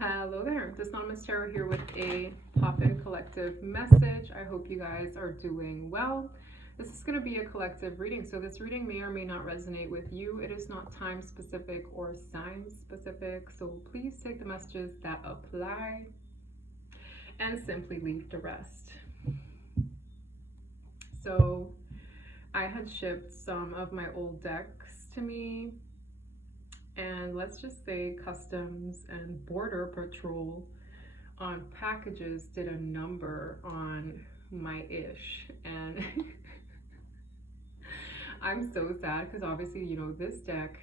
Hello there, this Anonymous Tarot here with a pop-in collective message. I hope you guys are doing well. This is going to be a collective reading, so this reading may or may not resonate with you. It is not time specific or sign specific, so please take the messages that apply and simply leave the rest. So I had shipped some of my old decks to me, and let's just say customs and border patrol on packages did a number on my ish. And I'm so sad because obviously, this deck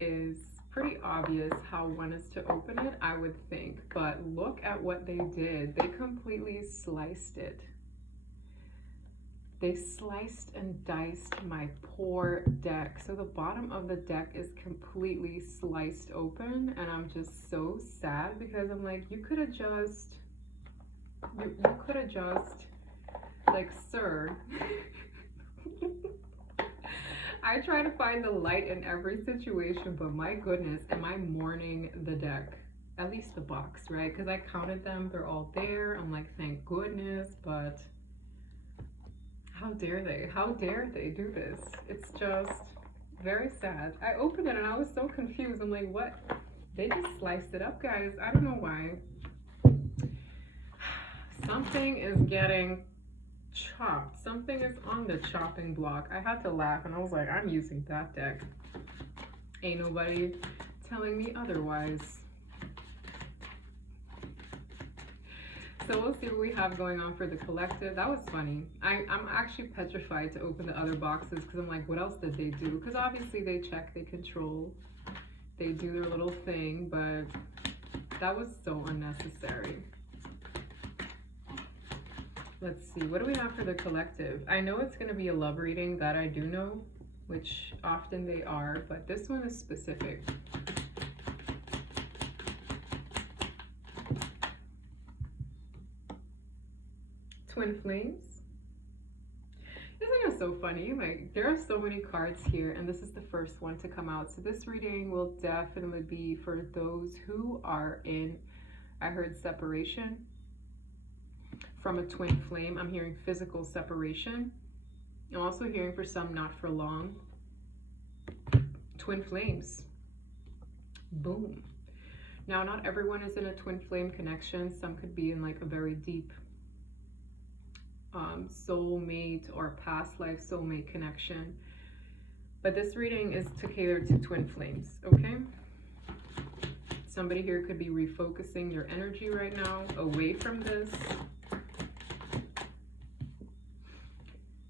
is pretty obvious how one is to open it, I would think, but look at what they did. They completely sliced it. They sliced and diced my poor deck. So the bottom of the deck is completely sliced open, and I'm just so sad because I'm like, you could have just, like, sir. I try to find the light in every situation, but my goodness, am I mourning the deck? At least the box, right? Because I counted them, they're all there. I'm like, thank goodness, but how dare they? How dare they do this? It's just very sad. I opened it and I was so confused. I'm like, what? They just sliced it up, guys. I don't know why. Something is getting chopped. Something is on the chopping block. I had to laugh and I was like, I'm using that deck. Ain't nobody telling me otherwise. So we'll see what we have going on for the collective. That was funny. I'm actually petrified to open the other boxes because I'm like, what else did they do? Because obviously they check, they control, they do their little thing, but that was so unnecessary. Let's see, what do we have for the collective? I know it's going to be a love reading, that I do know, which often they are, but this one is specific. Twin flames. Isn't it so funny? Like, there are so many cards here, and this is the first one to come out. So this reading will definitely be for those who are in, I heard separation from a twin flame. I'm hearing physical separation. I'm also hearing for some not for long. Twin flames. Boom. Now, not everyone is in a twin flame connection. Some could be in like a very deep soulmate or past life soulmate connection, but this reading is to cater to twin flames. Okay, somebody here could be refocusing your energy right now away from this.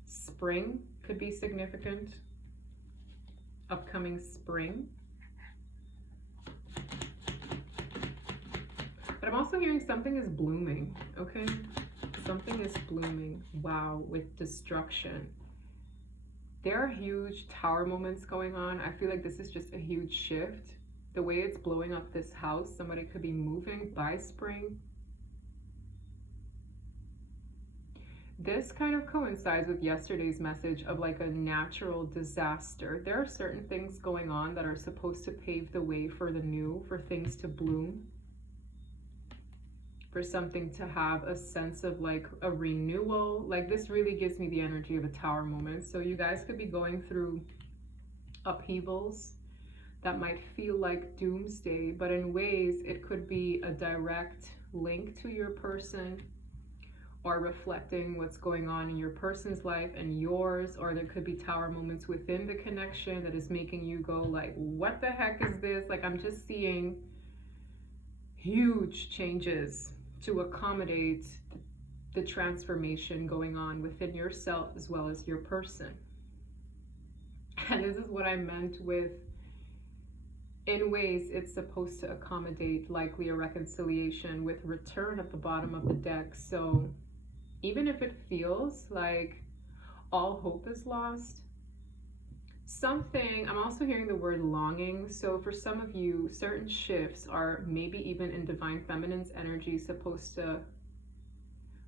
Spring could be significant. Upcoming spring. But I'm also hearing something is blooming. Okay, something is blooming. Wow, with destruction. There are huge tower moments going on. I feel like this is just a huge shift. The way it's blowing up this house, somebody could be moving by spring. This kind of coincides with yesterday's message of like a natural disaster. There are certain things going on that are supposed to pave the way for the new, for things to bloom, for something to have a sense of like a renewal. Like, this really gives me the energy of a tower moment. So you guys could be going through upheavals that might feel like doomsday, but in ways it could be a direct link to your person, or reflecting what's going on in your person's life and yours. Or there could be tower moments within the connection that is making you go like, what the heck is this? Like, I'm just seeing huge changes to accommodate the transformation going on within yourself as well as your person. And this is what I meant with, in ways it's supposed to accommodate likely a reconciliation with return at the bottom of the deck. So even if it feels like all hope is lost, something, I'm also hearing the word longing. So for some of you, certain shifts are maybe even in divine feminine's energy supposed to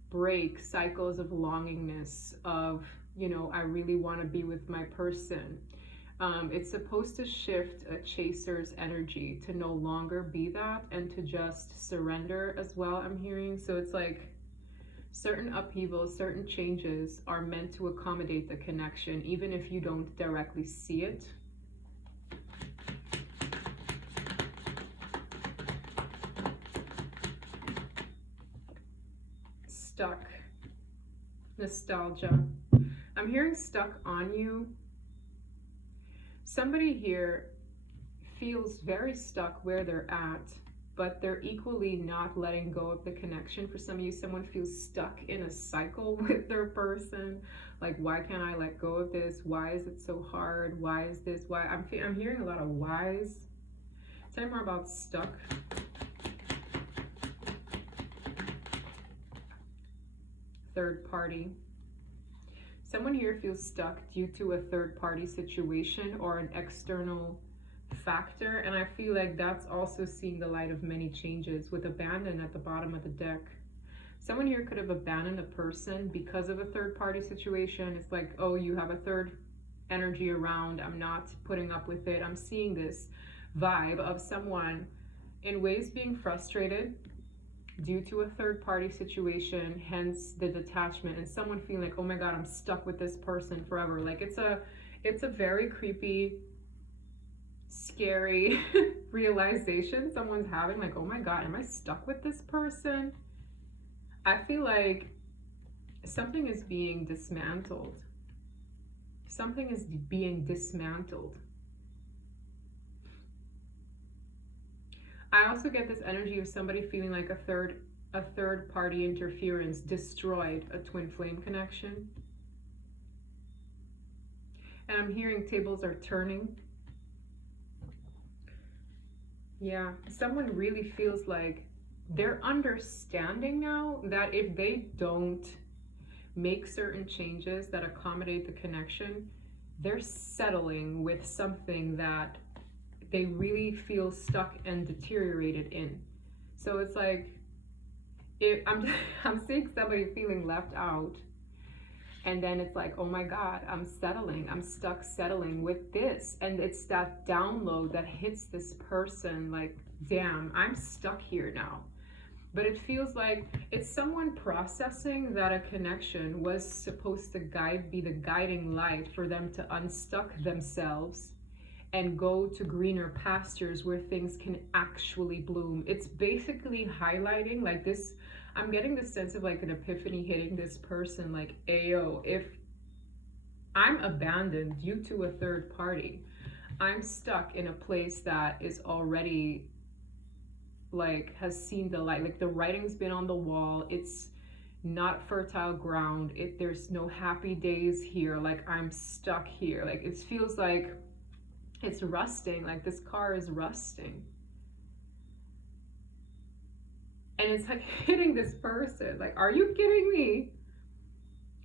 break cycles of longingness, of, I really want to be with my person. It's supposed to shift a chaser's energy to no longer be that and to just surrender as well, I'm hearing. So it's like certain upheavals, certain changes are meant to accommodate the connection, even if you don't directly see it. Stuck. Nostalgia. I'm hearing stuck on you. Somebody here feels very stuck where they're at, but they're equally not letting go of the connection. For some of you, someone feels stuck in a cycle with their person. Like, why can't I let go of this? Why is it so hard? Why is this? Why? I'm hearing a lot of whys. Tell me more about stuck. Third party. Someone here feels stuck due to a third party situation or an external factor, and I feel like that's also seeing the light of many changes with abandon at the bottom of the deck. Someone here could have abandoned a person because of a third party situation. It's like, oh, you have a third energy around, I'm not putting up with it. I'm seeing this vibe of someone in ways being frustrated due to a third party situation, hence the detachment, and someone feeling like, oh my god, I'm stuck with this person forever. Like it's a very creepy, scary realization someone's having, like, oh my god, am I stuck with this person? I feel like something is being dismantled. Something is being dismantled. I also get this energy of somebody feeling like a third party interference destroyed a twin flame connection. And I'm hearing tables are turning. Yeah, someone really feels like they're understanding now that if they don't make certain changes that accommodate the connection, they're settling with something that they really feel stuck and deteriorated in. So it's like, I'm seeing somebody feeling left out, and then it's like, oh my god, I'm stuck settling with this, and it's that download that hits this person like, damn, I'm stuck here now. But it feels like it's someone processing that a connection was supposed to be the guiding light for them to unstuck themselves and go to greener pastures where things can actually bloom. It's basically highlighting like this. I'm getting the sense of like an epiphany hitting this person, like, ayo, if I'm abandoned due to a third party, I'm stuck in a place that is already like has seen the light. Like the writing's been on the wall. It's not fertile ground. There's no happy days here. Like I'm stuck here. Like it feels like it's rusting, like this car is rusting. And it's like hitting this person, like, are you kidding me?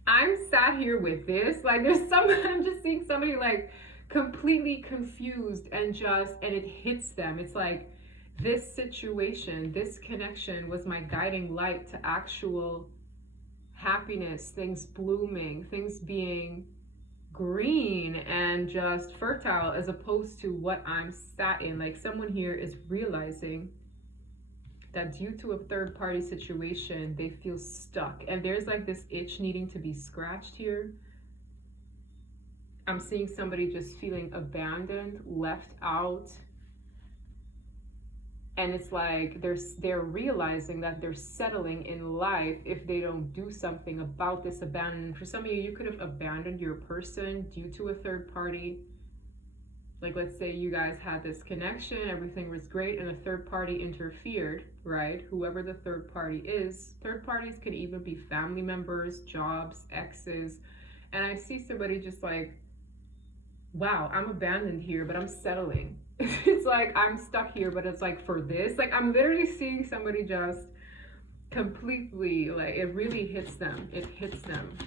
I'm sat here with this, like I'm just seeing somebody like completely confused and it hits them. It's like this situation, this connection was my guiding light to actual happiness, things blooming, things being green and just fertile, as opposed to what I'm sat in. Like someone here is realizing that due to a third party situation, they feel stuck, and there's like this itch needing to be scratched here. I'm seeing somebody just feeling abandoned, left out, and it's like they're realizing that they're settling in life if they don't do something about this abandonment. For some of you, you could have abandoned your person due to a third party. Like let's say you guys had this connection, everything was great, and a third party interfered, right? Whoever the third party is. Third parties could even be family members, jobs, exes. And I see somebody just like, wow, I'm abandoned here, but I'm settling. It's like I'm stuck here, but it's like for this, like I'm literally seeing somebody just completely, like it really hits them. It hits them.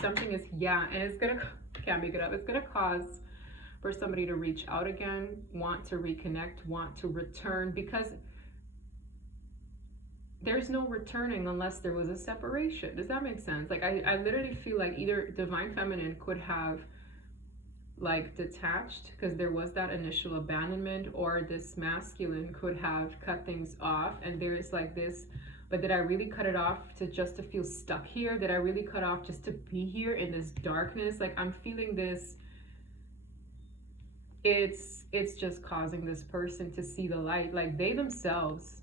Something is, yeah, and it's gonna, can't make it up. It's gonna cause for somebody to reach out again, want to reconnect, want to return, because there's no returning unless there was a separation. Does that make sense? Like I literally feel like either Divine Feminine could have like detached because there was that initial abandonment, or this masculine could have cut things off and there is like this, but did I really cut it off to just to feel stuck here? Did I really cut off just to be here in this darkness? Like I'm feeling this, it's just causing this person to see the light. Like they themselves,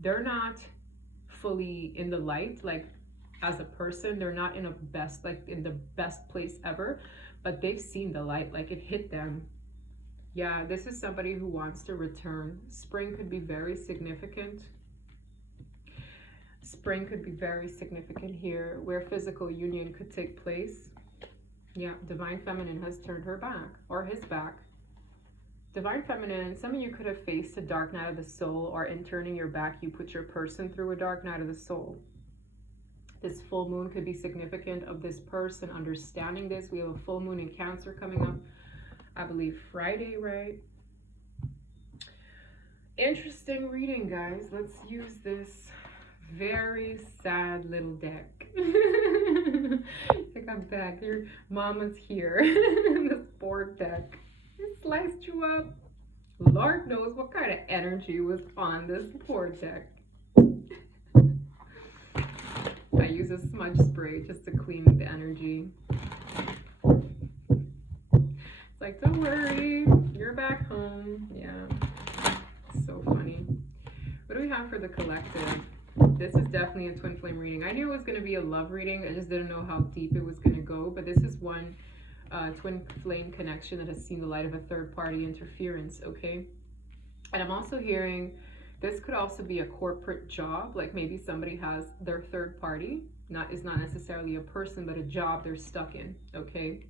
they're not fully in the light, like as a person, they're not in a best, like in the best place ever, but they've seen the light, like it hit them. Yeah, this is somebody who wants to return. Spring could be very significant. Spring could be very significant here, where physical union could take place. Yeah, Divine Feminine has turned her back, or his back. Divine Feminine, some of you could have faced a dark night of the soul, or in turning your back, you put your person through a dark night of the soul. This full moon could be significant of this person understanding this. We have a full moon in Cancer coming up, I believe Friday, right? Interesting reading, guys. Let's use this very sad little deck. Like I'm back. Your mama's here. This board deck. It sliced you up. Lord knows what kind of energy was on this board deck. I use a smudge spray just to clean the energy. It's like, don't worry, you're back home. Yeah, it's so funny. What do we have for the collective? This is definitely a twin flame reading. I knew it was going to be a love reading. I just didn't know how deep it was going to go. But this is one twin flame connection that has seen the light of a third party interference, okay? And I'm also hearing this could also be a corporate job, like maybe somebody has their third party, is not necessarily a person, but a job they're stuck in, okay?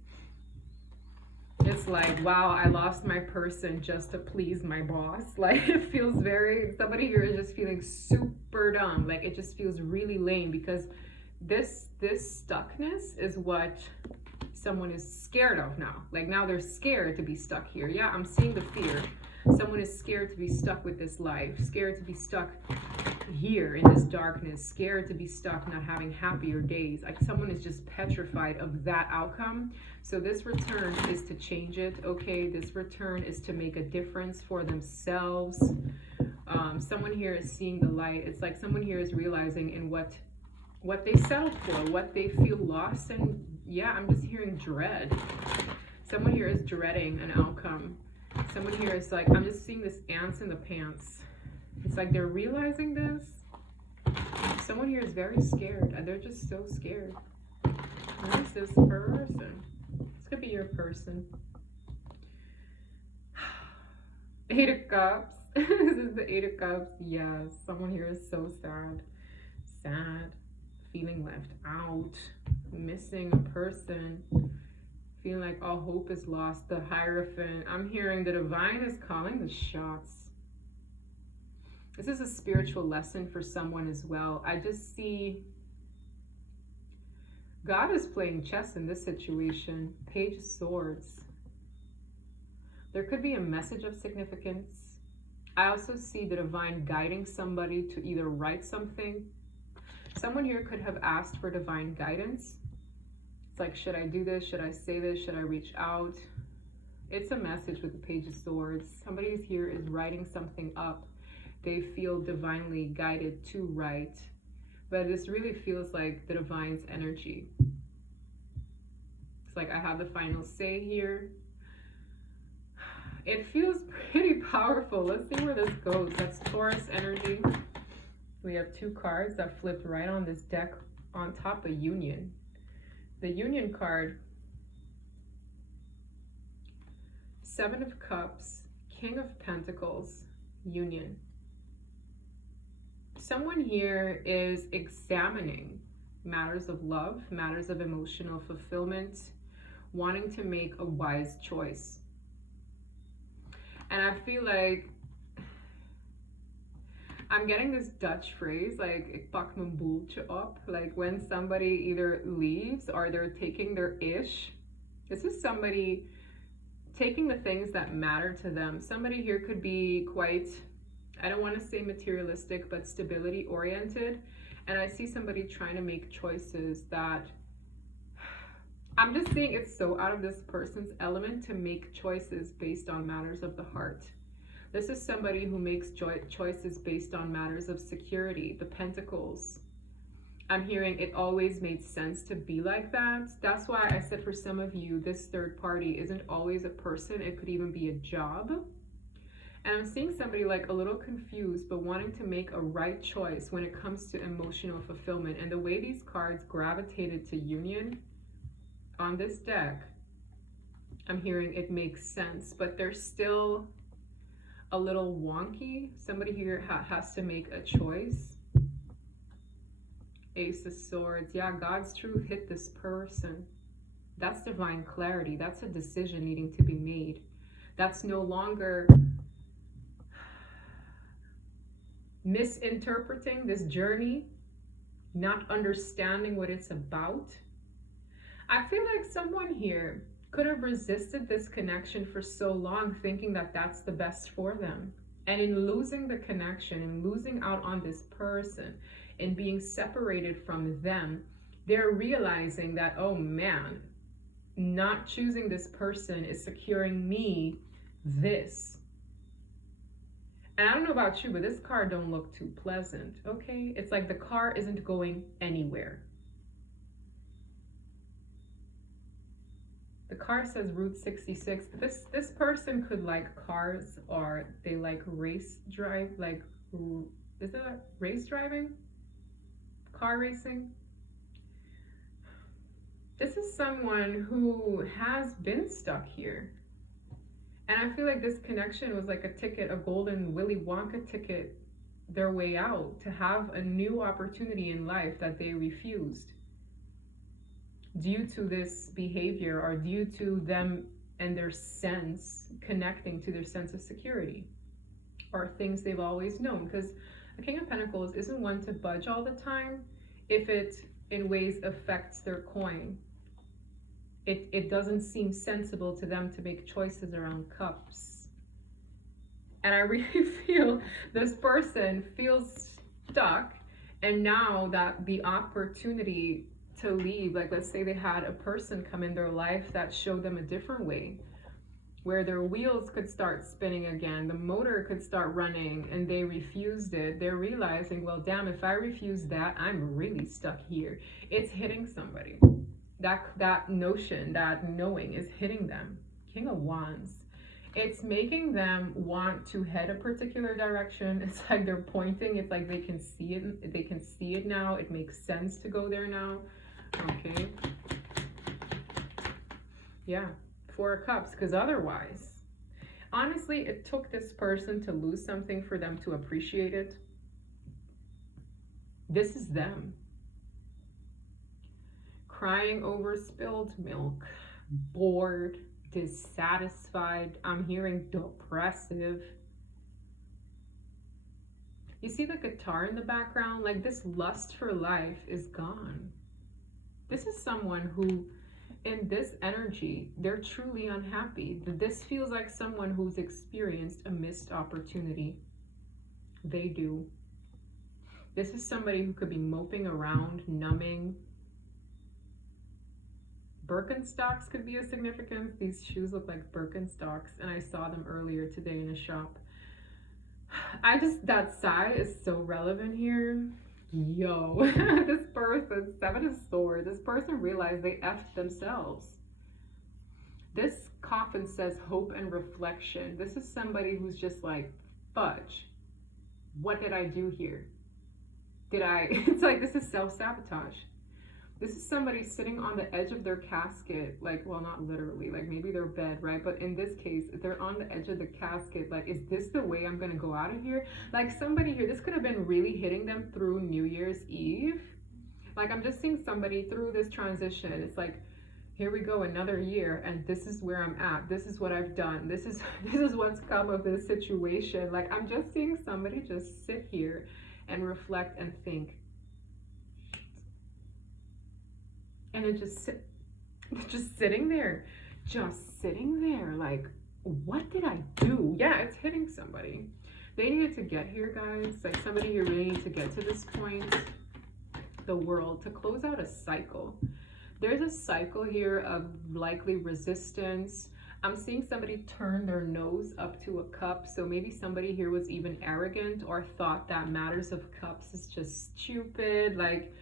It's like, wow, I lost my person just to please my boss. Like it feels very, somebody here is just feeling super dumb. Like it just feels really lame because this stuckness is what someone is scared of now. Like now they're scared to be stuck here. Yeah, I'm seeing the fear. Someone is scared to be stuck with this life, scared to be stuck here in this darkness, scared to be stuck not having happier days. Like someone is just petrified of that outcome. So this return is to change it, okay? This return is to make a difference for themselves. Someone here is seeing the light. It's like someone here is realizing in what they settled for, what they feel lost. And yeah, I'm just hearing dread. Someone here is dreading an outcome. Someone here is like, I'm just seeing this ants in the pants. It's like they're realizing this. Someone here is very scared. They're just so scared. Who is this person? This could be your person. 8 of Cups. This is the 8 of Cups. Yes, someone here is so sad. Sad. Feeling left out. Missing a person. Feeling like all hope is lost. The Hierophant. I'm hearing the divine is calling the shots. This is a spiritual lesson for someone as well. I just see God is playing chess in this situation. Page of Swords. There could be a message of significance. I also see the divine guiding somebody to either write something. Someone here could have asked for divine guidance. It's like, should I do this? Should I say this? Should I reach out? It's a message with the Page of Swords. Somebody here is writing something up. They feel divinely guided to write. But this really feels like the divine's energy. It's like I have the final say here. It feels pretty powerful. Let's see where this goes. That's Taurus energy. We have 2 cards that flipped right on this deck on top of Union. The Union card, 7 of Cups, King of Pentacles, Union. Someone here is examining matters of love, matters of emotional fulfillment, wanting to make a wise choice. And I feel like I'm getting this Dutch phrase, like, ik pak mijn boeltje op. Like when somebody either leaves or they're taking their ish. This is somebody taking the things that matter to them. Somebody here could be quite, I don't want to say materialistic, but stability oriented. And I see somebody trying to make choices that I'm just seeing it's so out of this person's element to make choices based on matters of the heart. This is somebody who makes choices based on matters of security. The Pentacles. I'm hearing it always made sense to be like that. That's why I said for some of you, this third party isn't always a person. It could even be a job. And I'm seeing somebody like a little confused, but wanting to make a right choice when it comes to emotional fulfillment. And the way these cards gravitated to union on this deck, I'm hearing it makes sense, but they're still a little wonky. Somebody here has to make a choice. Ace of Swords. Yeah, God's truth hit this person. That's divine clarity. That's a decision needing to be made. That's no longer misinterpreting this journey, not understanding what it's about. I feel like someone here could have resisted this connection for so long, thinking that that's the best for them. And in losing the connection and losing out on this person and being separated from them, they're realizing that, oh man, not choosing this person is securing me this. And I don't know about you, but this card don't look too pleasant, okay? It's like the car isn't going anywhere. The car says Route 66. This person could like cars, or they like race drive, like, is it race driving? Car racing? This is someone who has been stuck here. And I feel like this connection was like a ticket, a golden Willy Wonka ticket, their way out, to have a new opportunity in life that they refused. Due to this behavior, or due to them and their sense connecting to their sense of security, or things they've always known. Because a King of Pentacles isn't one to budge all the time if it in ways affects their coin. It doesn't seem sensible to them to make choices around cups. And I really feel this person feels stuck, and now that the opportunity to leave, like let's say they had a person come in their life that showed them a different way, where their wheels could start spinning again, the motor could start running, and they refused it. They're realizing, well, damn, if I refuse that, I'm really stuck here. It's hitting somebody. That notion, that knowing is hitting them. King of Wands. It's making them want to head a particular direction. It's like they're pointing. It's like they can see it. They can see it now. It makes sense to go there now. Okay. Yeah. Four of Cups. Because otherwise, honestly, it took this person to lose something for them to appreciate it. This is them. Crying over spilled milk. Bored. Dissatisfied. I'm hearing depressive. You see the guitar in the background? Like this lust for life is gone. This is someone who, in this energy, they're truly unhappy. This feels like someone who's experienced a missed opportunity. They do. This is somebody who could be moping around, numbing. Birkenstocks could be a significance. These shoes look like Birkenstocks, and I saw them earlier today in a shop. That sigh is so relevant here. Yo, this person, Seven of Swords, this person realized they effed themselves. This coffin says hope and reflection. This is somebody who's just like, fudge. What did I do here? It's like this is self-sabotage. This is somebody sitting on the edge of their casket, like, well, not literally, like maybe their bed, right? But in this case, they're on the edge of the casket. Like, is this the way I'm going to go out of here? Like somebody here, this could have been really hitting them through New Year's Eve. Like, I'm just seeing somebody through this transition. It's like, here we go, another year, and this is where I'm at. This is what I've done. This is what's come of this situation. Like, I'm just seeing somebody just sit here and reflect and think. And it just sitting there, like, what did I do? Yeah, it's hitting somebody. They needed to get here, guys. Like, somebody here really needed to get to this point. The World, to close out a cycle. There's a cycle here of likely resistance. I'm seeing somebody turn their nose up to a cup. So maybe somebody here was even arrogant or thought that matters of cups is just stupid. Like,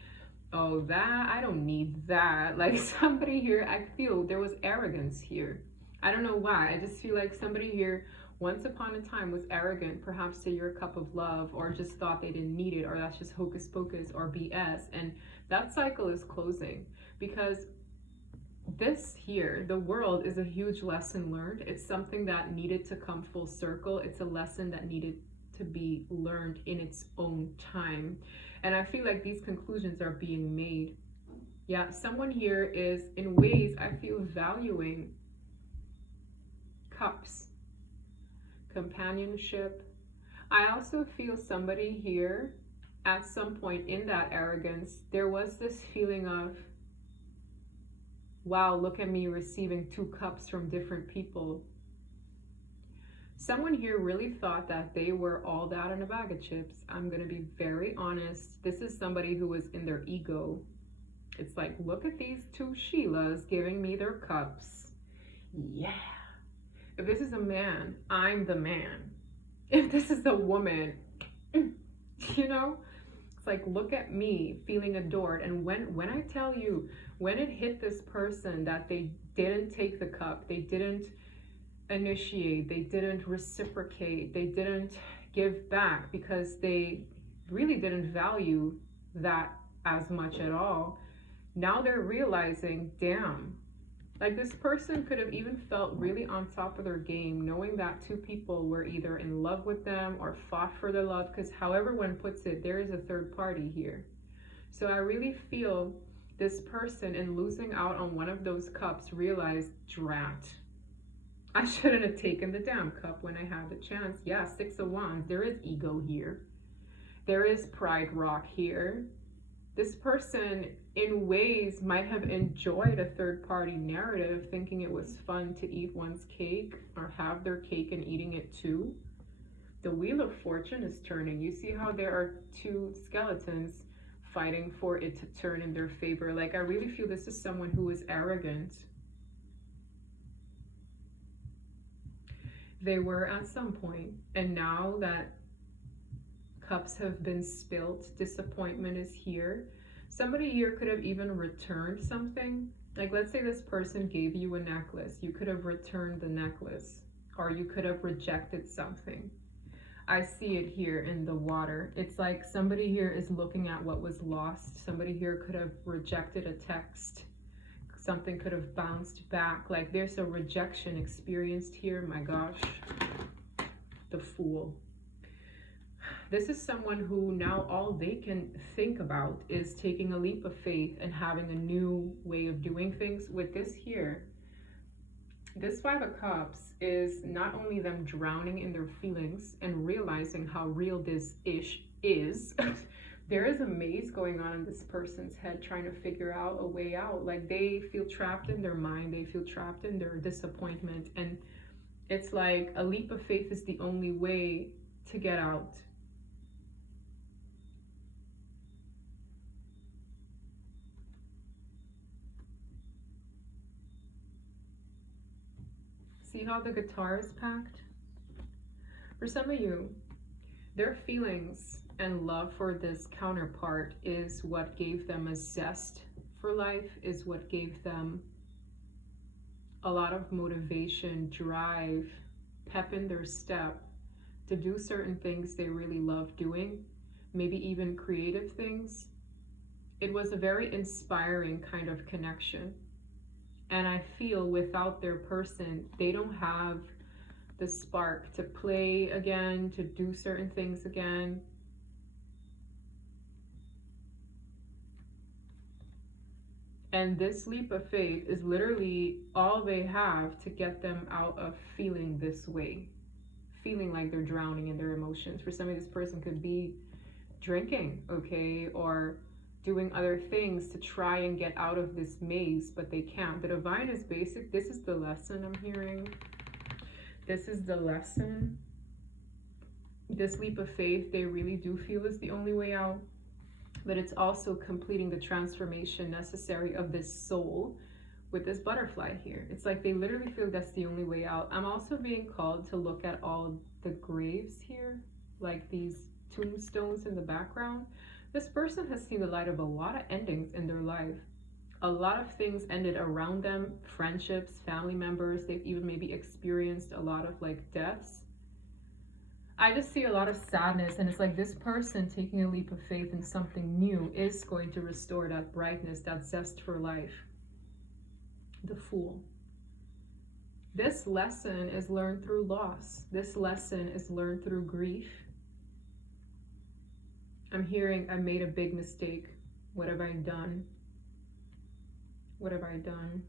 oh, that, I don't need that. Like somebody here, I feel there was arrogance here. I don't know why. I just feel like somebody here once upon a time was arrogant, perhaps to your cup of love, or just thought they didn't need it, or that's just hocus pocus or BS. And that cycle is closing because this here, the world, is a huge lesson learned. It's something that needed to come full circle. It's a lesson that needed to be learned in its own time. And I feel like these conclusions are being made. Yeah, someone here is, in ways, I feel, valuing cups, companionship. I also feel somebody here, at some point in that arrogance, there was this feeling of, wow, look at me receiving 2 cups from different people. Someone here really thought that they were all that in a bag of chips. I'm going to be very honest. This is somebody who was in their ego. It's like, look at these 2 Sheilas giving me their cups. Yeah. If this is a man, I'm the man. If this is a woman, you know, it's like, look at me feeling adored. And when I tell you, when it hit this person that they didn't take the cup, they didn't initiate, they didn't reciprocate, they didn't give back because they really didn't value that as much at all. Now they're realizing, damn, like this person could have even felt really on top of their game, knowing that 2 people were either in love with them or fought for their love, because however one puts it, there is a third party here. So I really feel this person, in losing out on one of those cups, realized, drat, I shouldn't have taken the damn cup when I had the chance. Yeah, 6 of Wands. There is ego here. There is pride rock here. This person, in ways, might have enjoyed a third-party narrative, thinking it was fun to eat one's cake or have their cake and eating it too. The Wheel of Fortune is turning. You see how there are 2 skeletons fighting for it to turn in their favor. Like, I really feel this is someone who is arrogant. They were at some point, and now that cups have been spilt, disappointment is here. Somebody here could have even returned something. Like, let's say this person gave you a necklace. You could have returned the necklace, or you could have rejected something. I see it here in the water. It's like somebody here is looking at what was lost. Somebody here could have rejected a text. Something could have bounced back. Like, there's a rejection experienced here. My gosh, the Fool. This is someone who now all they can think about is taking a leap of faith and having a new way of doing things. With this here, this 5 of Cups is not only them drowning in their feelings and realizing how real this ish is. There is a maze going on in this person's head, trying to figure out a way out. Like, they feel trapped in their mind, they feel trapped in their disappointment, and it's like a leap of faith is the only way to get out. See how the guitar is packed? For some of you, their feelings and love for this counterpart is what gave them a zest for life, is what gave them a lot of motivation, drive, pep in their step to do certain things they really love doing, maybe even creative things. It was a very inspiring kind of connection. And I feel without their person, they don't have the spark to play again, to do certain things again. And this leap of faith is literally all they have to get them out of feeling this way, feeling like they're drowning in their emotions. For somebody, this person could be drinking, okay, or doing other things to try and get out of this maze, but they can't. The divine is basic. This is the lesson I'm hearing. This is the lesson. This leap of faith, they really do feel is the only way out. but it's also completing the transformation necessary of this soul with this butterfly here. It's like they literally feel that's the only way out. I'm also being called to look at all the graves here, like these tombstones in the background. This person has seen the light of a lot of endings in their life. A lot of things ended around them, friendships, family members. They've even maybe experienced a lot of like deaths. I just see a lot of sadness, and it's like this person taking a leap of faith in something new is going to restore that brightness, that zest for life. The Fool. This lesson is learned through loss. This lesson is learned through grief. I'm hearing I made a big mistake. What have I done? What have I done?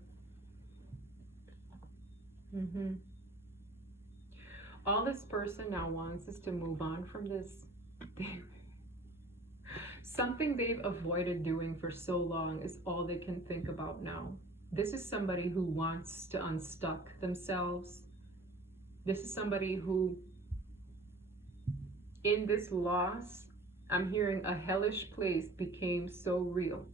All this person now wants is to move on from this. Something they've avoided doing for so long is all they can think about now. This is somebody who wants to unstuck themselves. This is somebody who, in this loss, I'm hearing a hellish place became so real.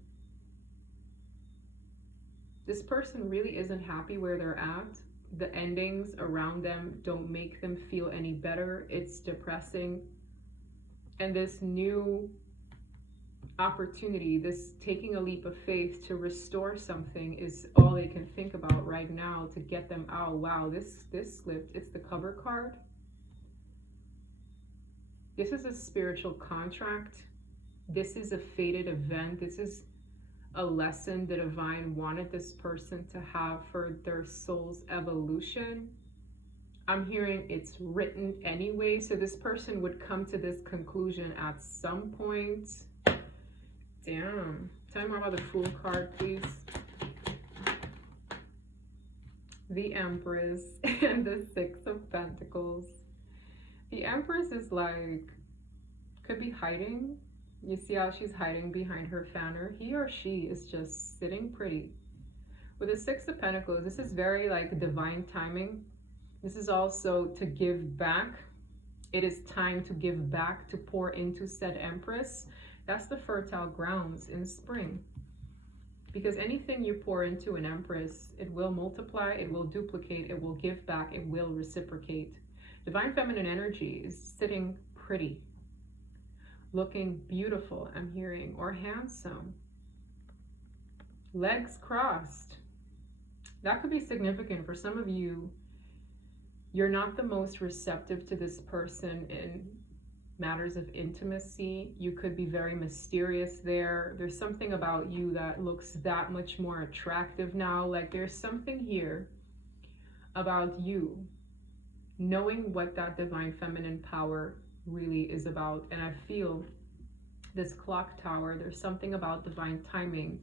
This person really isn't happy where they're at. The endings around them don't make them feel any better. It's depressing. And this new opportunity, this taking a leap of faith to restore something is all they can think about right now to get them out. Wow, this slipped. It's the cover card. This is a spiritual contract. This is a fated event. This is a lesson the divine wanted this person to have for their soul's evolution. I'm hearing it's written anyway, so this person would come to this conclusion at some point. Damn. Tell me more about the Fool card, please. The Empress and the Six of Pentacles. The Empress is like, could be hiding. You see how she's hiding behind her fanner? He or she is just sitting pretty. With the Six of Pentacles, this is very like divine timing. This is also to give back. It is time to give back, to pour into said Empress. That's the fertile grounds in spring. Because anything you pour into an Empress, it will multiply, it will duplicate, it will give back, it will reciprocate. Divine feminine energy is sitting pretty, looking beautiful, I'm hearing, or handsome. Legs crossed. That could be significant for some of you. You're not the most receptive to this person in matters of intimacy. You could be very mysterious there. There's something about you that looks that much more attractive now. Like there's something here about you knowing what that divine feminine power really is about. And I feel this clock tower, there's something about divine timing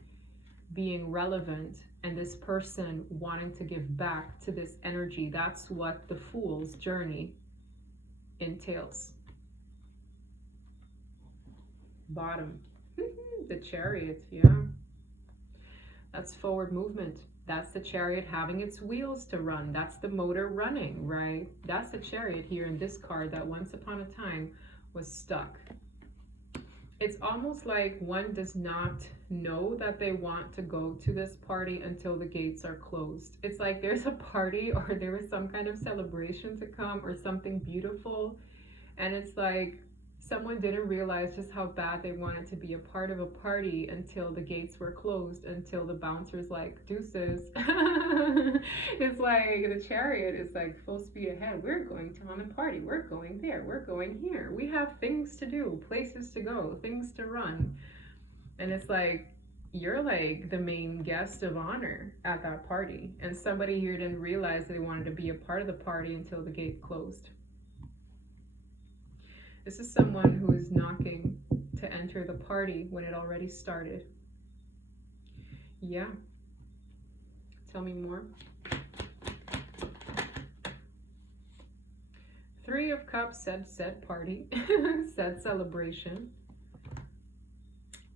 being relevant and this person wanting to give back to this energy. That's what the Fool's journey entails. Bottom. The Chariot, yeah. That's forward movement. That's the Chariot having its wheels to run. That's the motor running, right? That's the Chariot here in this card that once upon a time was stuck. It's almost like one does not know that they want to go to this party until the gates are closed. It's like there's a party or there is some kind of celebration to come or something beautiful, and it's like someone didn't realize just how bad they wanted to be a part of a party until the gates were closed, until the bouncer's like, deuces. It's like the Chariot is like full speed ahead. We're going to on a party. We're going there. We're going here. We have things to do, places to go, things to run. And it's like, you're like the main guest of honor at that party. And somebody here didn't realize they wanted to be a part of the party until the gate closed. This is someone who is knocking to enter the party when it already started. Yeah. Tell me more. Three of Cups said party, said celebration.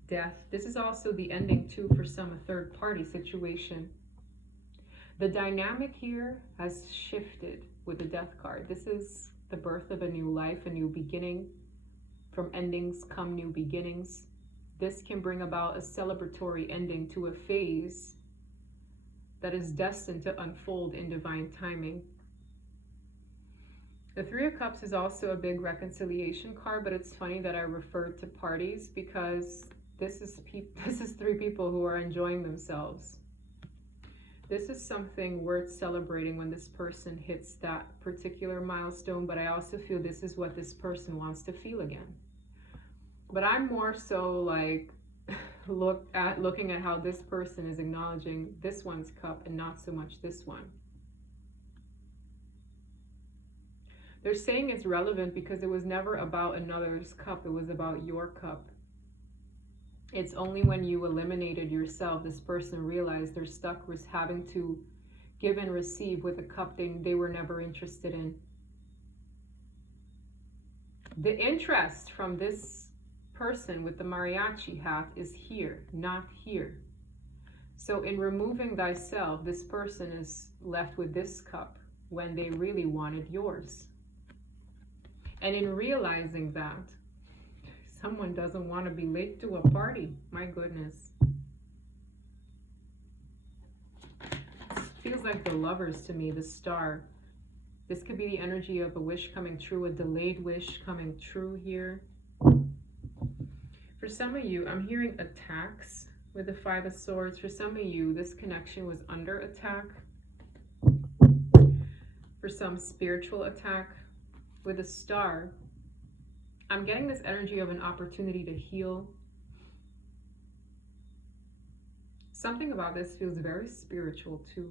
Death. This is also the ending too for some, a third party situation. The dynamic here has shifted with the Death card. This is the birth of a new life, a new beginning. From endings come new beginnings. this can bring about a celebratory ending to a phase that is destined to unfold in divine timing. The Three of Cups is also a big reconciliation card, but it's funny that I referred to parties because this is three people who are enjoying themselves. This is something worth celebrating when this person hits that particular milestone, but I also feel this is what this person wants to feel again. But I'm more so like looking at how this person is acknowledging this one's cup and not so much this one. They're saying it's relevant because it was never about another's cup, it was about your cup. It's only when you eliminated yourself, this person realized they're stuck with having to give and receive with a cup they were never interested in. The interest from this person with the mariachi hat is here, not here. So in removing thyself, this person is left with this cup when they really wanted yours. And in realizing that, someone doesn't want to be late to a party. My goodness. This feels like the Lovers to me, the Star. This could be the energy of a wish coming true, a delayed wish coming true here. For some of you, I'm hearing attacks with the Five of Swords. For some of you, this connection was under attack. For some, spiritual attack. With a Star, I'm getting this energy of an opportunity to heal. Something about this feels very spiritual too.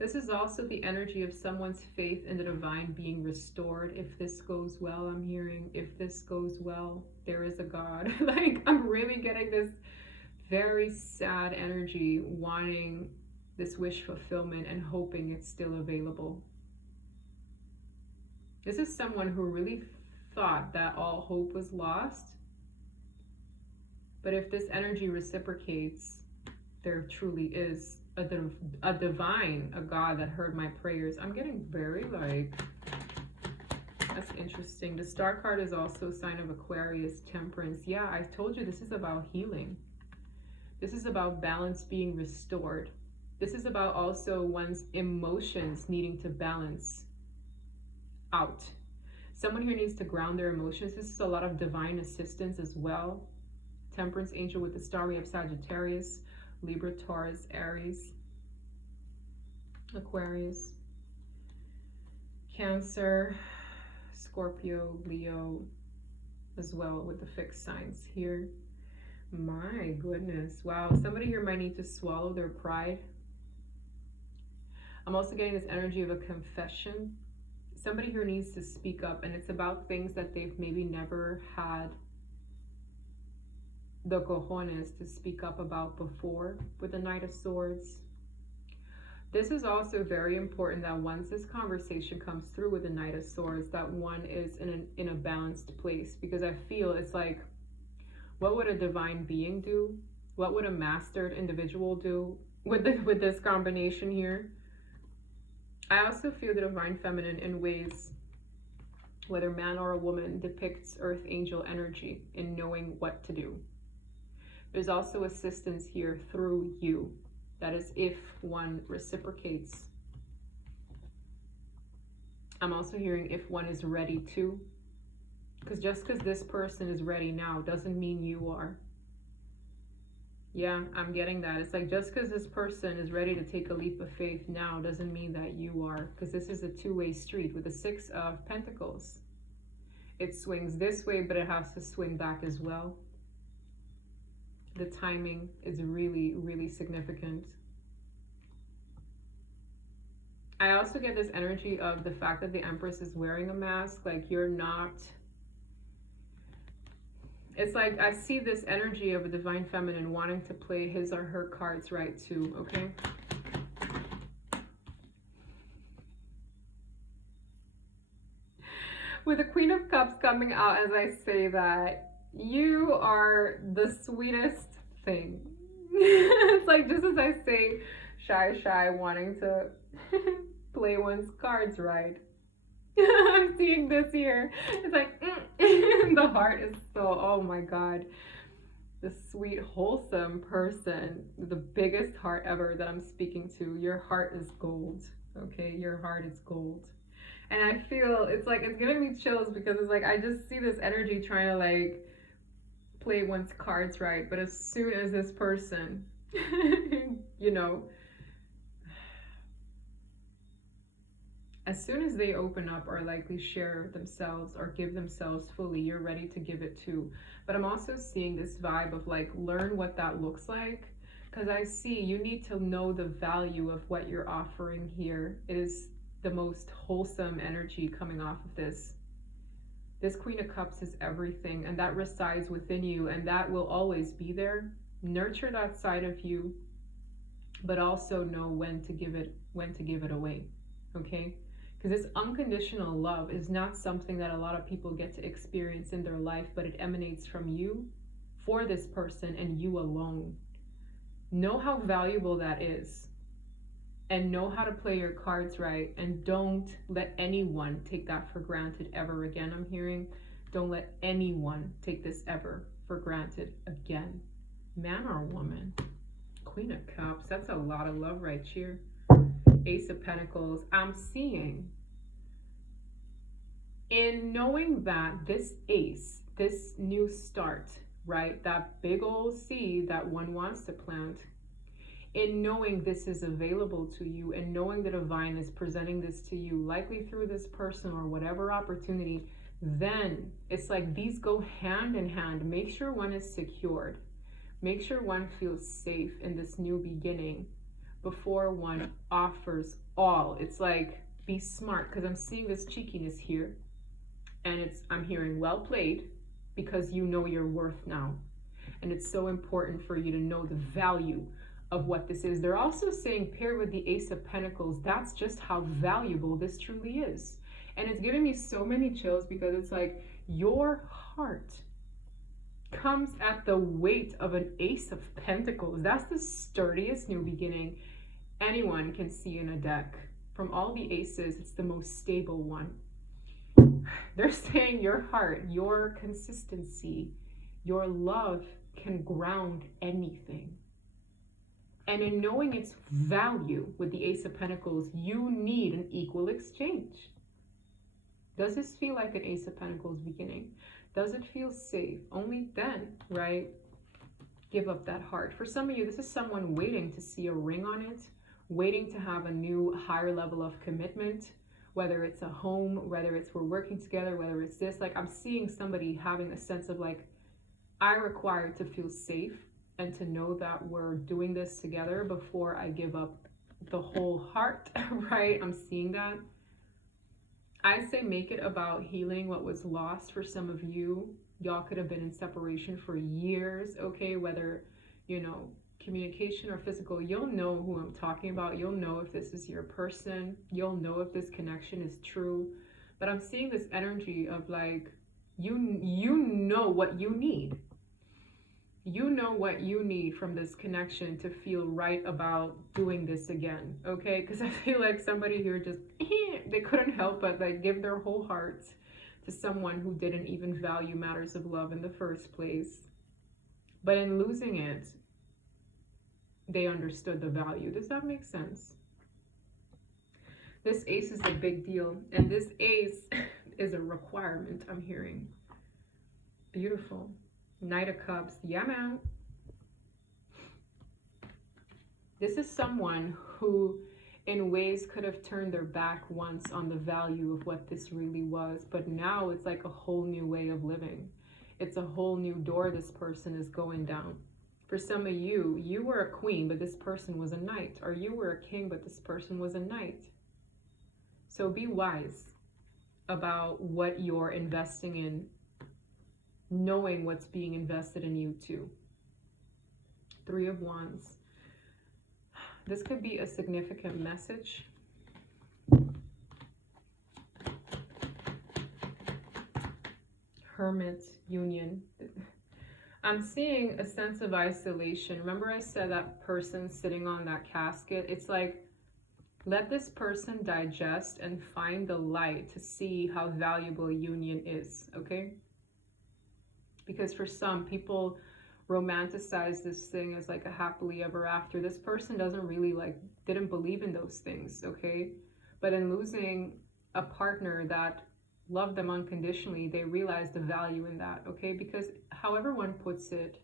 This is also the energy of someone's faith in the divine being restored. If this goes well, I'm hearing, if this goes well, there is a God. Like, I'm really getting this very sad energy, wanting this wish fulfillment and hoping it's still available. This is someone who really thought that all hope was lost. But if this energy reciprocates, there truly is a divine, a God that heard my prayers. I'm getting very like, that's interesting. The Star card is also a sign of Aquarius, Temperance. Yeah, I told you this is about healing. This is about balance being restored. This is about also one's emotions needing to balance out. Someone here needs to ground their emotions. This is a lot of divine assistance as well. Temperance angel with the Star. We have Sagittarius, Libra, Taurus, Aries, Aquarius, Cancer, Scorpio, Leo as well with the fixed signs here. My goodness. Wow. Somebody here might need to swallow their pride. I'm also getting this energy of a confession. Somebody here needs to speak up, and it's about things that they've maybe never had the cojones to speak up about before with the Knight of Swords. This is also very important that once this conversation comes through with the Knight of Swords, that one is in a balanced place, because I feel it's like, what would a divine being do? What would a mastered individual do with this combination here? I also feel the divine feminine in ways, whether man or a woman, depicts earth angel energy in knowing what to do. There's also assistance here through you. That is if one reciprocates. I'm also hearing if one is ready to. Because just because this person is ready now doesn't mean you are. Yeah, I'm getting that. It's like just because this person is ready to take a leap of faith now doesn't mean that you are. Because this is a two-way street with the Six of Pentacles. It swings this way, but it has to swing back as well. The timing is really, really significant. I also get this energy of the fact that the Empress is wearing a mask. Like, you're not... It's like I see this energy of a divine feminine wanting to play his or her cards right too, okay? With the Queen of Cups coming out as I say that, you are the sweetest thing. It's like just as I say, shy, wanting to play one's cards right. I'm seeing this here. It's like, the heart is so, oh my God. The sweet, wholesome person, the biggest heart ever that I'm speaking to. Your heart is gold. Okay, your heart is gold. And I feel it's like it's giving me chills because it's like I just see this energy trying to like play one's cards right, but as soon as this person, you know, as soon as they open up or likely share themselves or give themselves fully, you're ready to give it too. But I'm also seeing this vibe of like, learn what that looks like. Because I see you need to know the value of what you're offering here. It is the most wholesome energy coming off of this. This Queen of Cups is everything, and that resides within you, and that will always be there. Nurture that side of you, but also know when to give it away. Okay? Because this unconditional love is not something that a lot of people get to experience in their life, but it emanates from you for this person and you alone. Know how valuable that is, and know how to play your cards right, and don't let anyone take that for granted ever again. I'm hearing, don't let anyone take this ever for granted again. Man or woman? Queen of Cups, that's a lot of love right here. Ace of Pentacles, I'm seeing in knowing that this ace, this new start, right, that big old seed that one wants to plant, in knowing this is available to you and knowing the divine is presenting this to you, likely through this person or whatever opportunity, then it's like these go hand in hand. Make sure one is secured. Make sure one feels safe in this new beginning before one offers all. It's like, be smart, because I'm seeing this cheekiness here, and I'm hearing well played, because you know your worth now, and it's so important for you to know the value of what this is. They're also saying, paired with the Ace of Pentacles, that's just how valuable this truly is. And it's giving me so many chills, because it's like your heart comes at the weight of an Ace of Pentacles. That's the sturdiest new beginning anyone can see in a deck. From all the aces, it's the most stable one. They're saying your heart, your consistency, your love can ground anything. And in knowing its value with the Ace of Pentacles, you need an equal exchange. Does this feel like an Ace of Pentacles beginning? Does it feel safe? Only then, right? Give up that heart. For some of you, this is someone waiting to see a ring on it, waiting to have a new higher level of commitment, whether it's a home, whether it's we're working together, whether it's this. Like, I'm seeing somebody having a sense of like, I require to feel safe and to know that we're doing this together before I give up the whole heart, right? I'm seeing that. I say make it about healing what was lost. For some of you, y'all could have been in separation for years, okay? Whether, you know, communication or physical, you'll know who I'm talking about. You'll know if this is your person. You'll know if this connection is true. But I'm seeing this energy of like, you know what you need. You know what you need from this connection to feel right about doing this again, okay? Because I feel like somebody here just, they couldn't help but like give their whole heart to someone who didn't even value matters of love in the first place. But in losing it, they understood the value. Does that make sense? This ace is a big deal, and this ace is a requirement, I'm hearing. Beautiful. Knight of Cups. Yeah, man. This is someone who in ways could have turned their back once on the value of what this really was, but now it's like a whole new way of living. It's a whole new door this person is going down. For some of you, you were a queen, but this person was a knight, or you were a king, but this person was a knight. So be wise about what you're investing in, knowing what's being invested in you too. Three of Wands. This could be a significant message. Hermit, union. I'm seeing a sense of isolation. Remember I said that person sitting on that casket? It's like Let this person digest and find the light to see how valuable a union is, okay? Because for some people romanticize this thing as like a happily ever after. This person doesn't really didn't believe in those things, okay? But in losing a partner that loved them unconditionally, they realized the value in that, okay? Because however one puts it,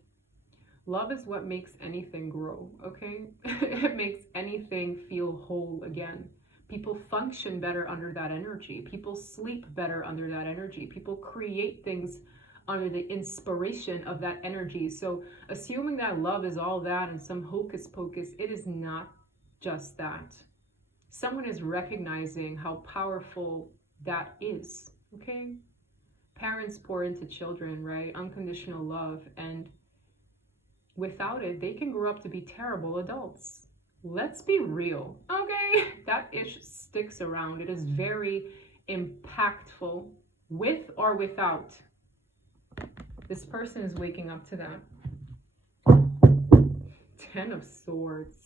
love is what makes anything grow, okay? It makes anything feel whole again. People function better under that energy. People sleep better under that energy. People create things under the inspiration of that energy. So assuming that love is all that and some hocus pocus, it is not just that. Someone is recognizing how powerful that is, okay? Parents pour into children, right? Unconditional love. And without it, they can grow up to be terrible adults. Let's be real, okay? That ish sticks around. It is very impactful, with or without. This person is waking up to that. 10 of Swords.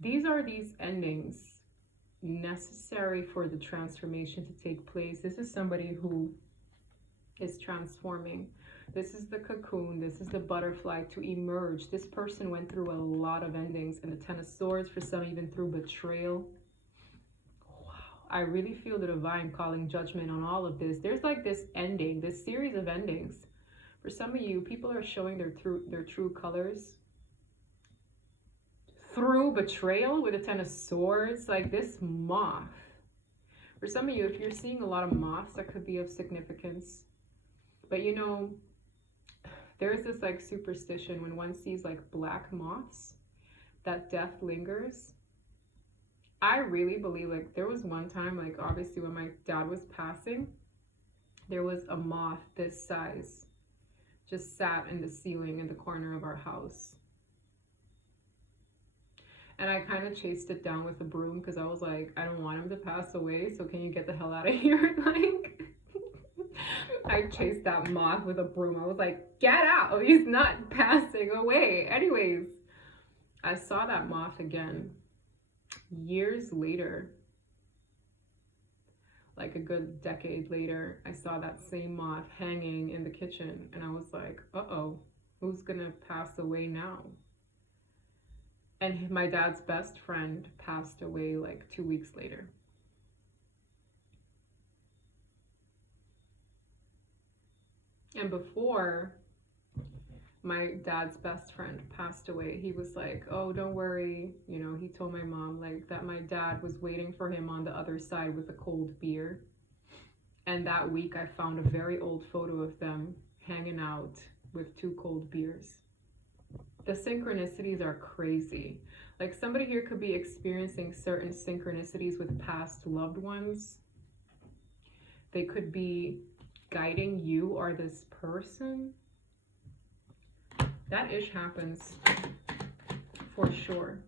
These are these endings necessary for the transformation to take place. This is somebody who is transforming. This is the cocoon. This is the butterfly to emerge. This person went through a lot of endings, and the 10 of Swords, for some even through betrayal. Wow. I really feel the divine calling judgment on all of this. There's like this ending, this series of endings. For some of you, people are showing their true colors through betrayal with the 10 of Swords, like this moth. For some of you, if you're seeing a lot of moths, that could be of significance. But you know, there's this like superstition when one sees like black moths, that death lingers. I really believe, like, there was one time, like, obviously when my dad was passing, there was a moth this size just sat in the ceiling in the corner of our house. And I kind of chased it down with a broom because I was like, I don't want him to pass away, so can you get the hell out of here? Like, I chased that moth with a broom. I was like, get out, he's not passing away. Anyways, I saw that moth again years later, like a good decade later. I saw that same moth hanging in the kitchen, and I was like, uh-oh, who's gonna pass away now? And my dad's best friend passed away like 2 weeks later. And before my dad's best friend passed away, he was like, oh, don't worry. You know, he told my mom like that my dad was waiting for him on the other side with a cold beer. And that week I found a very old photo of them hanging out with 2 cold beers. The synchronicities are crazy. Like, somebody here could be experiencing certain synchronicities with past loved ones. They could be guiding you or this person. That ish happens for sure.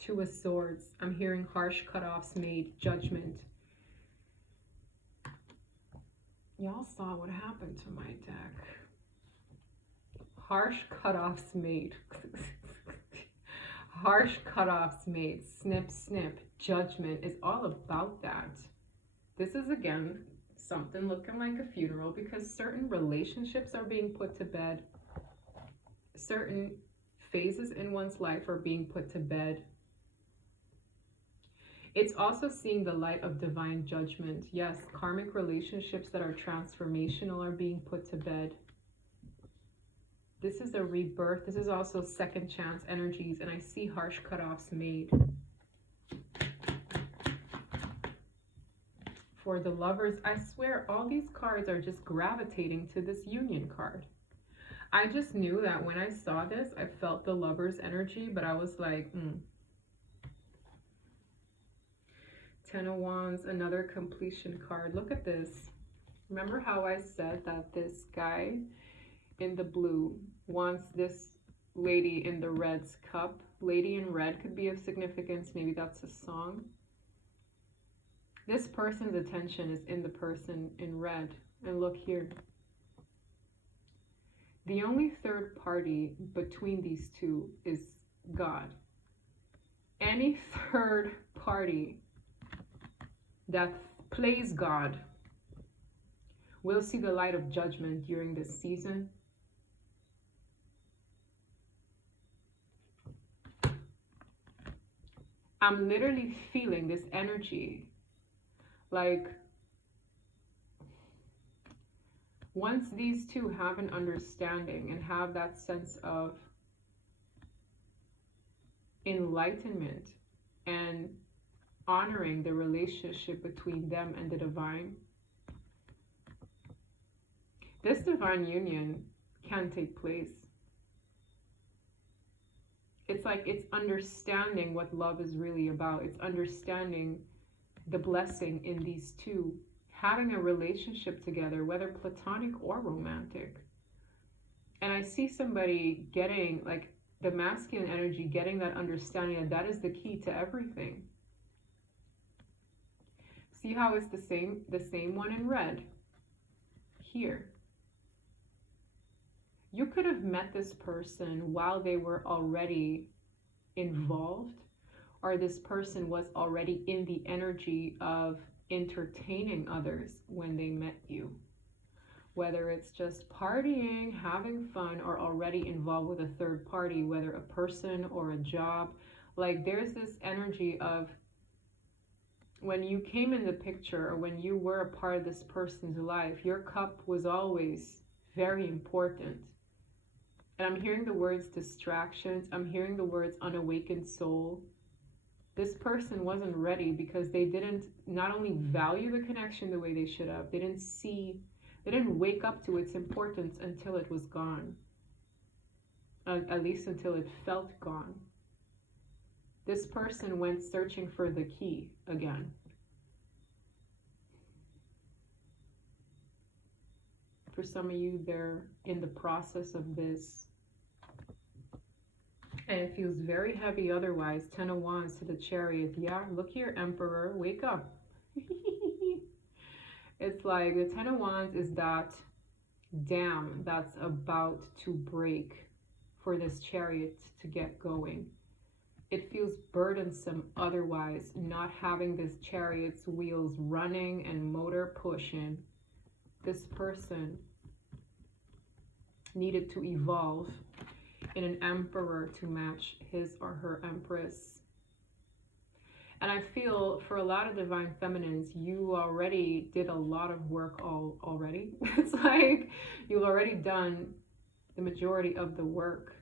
2 of Swords. I'm hearing harsh cutoffs made, judgment. Y'all saw what happened to my deck. Harsh cutoffs made. Harsh cutoffs made. Snip, snip. Judgment is all about that. This is, again, something looking like a funeral because certain relationships are being put to bed. Certain phases in one's life are being put to bed. It's also seeing the light of divine judgment. Yes, karmic relationships that are transformational are being put to bed. This is a rebirth. This is also second chance energies, and I see harsh cutoffs made. For the Lovers, I swear all these cards are just gravitating to this Union card. I just knew that when I saw this, I felt the Lovers energy, but I was like, 10 of Wands, another completion card. Look at this. Remember how I said that this guy in the blue wants this lady in the red's cup? Lady in red could be of significance. Maybe that's a song. This person's attention is in the person in red. And look here. The only third party between these two is God. Any third party that plays God will see the light of judgment during this season. I'm literally feeling this energy. Like, once these two have an understanding and have that sense of enlightenment and honoring the relationship between them and the divine, this divine union can take place. It's like it's understanding what love is really about. It's understanding the blessing in these two having a relationship together, whether platonic or romantic. And I see somebody getting, like, the masculine energy, getting that understanding that that is the key to everything. See how it's the same one in red here. You could have met this person while they were already involved, or this person was already in the energy of entertaining others when they met you. Whether it's just partying, having fun, or already involved with a third party, whether a person or a job. Like, there's this energy of when you came in the picture, or when you were a part of this person's life, your cup was always very important. And I'm hearing the words distractions. I'm hearing the words unawakened soul. This person wasn't ready because they didn't not only value the connection the way they should have, they didn't wake up to its importance until it was gone. At least until it felt gone. This person went searching for the key again. For some of you, they're in the process of this. And it feels very heavy otherwise. 10 of Wands to the Chariot. Yeah, look here, Emperor. Wake up. It's like the 10 of Wands is that dam that's about to break for this Chariot to get going. It feels burdensome otherwise, not having this Chariot's wheels running and motor pushing. This person needed to evolve in an Emperor to match his or her Empress. And I feel for a lot of divine feminines, you already did a lot of work already. It's like you've already done the majority of the work.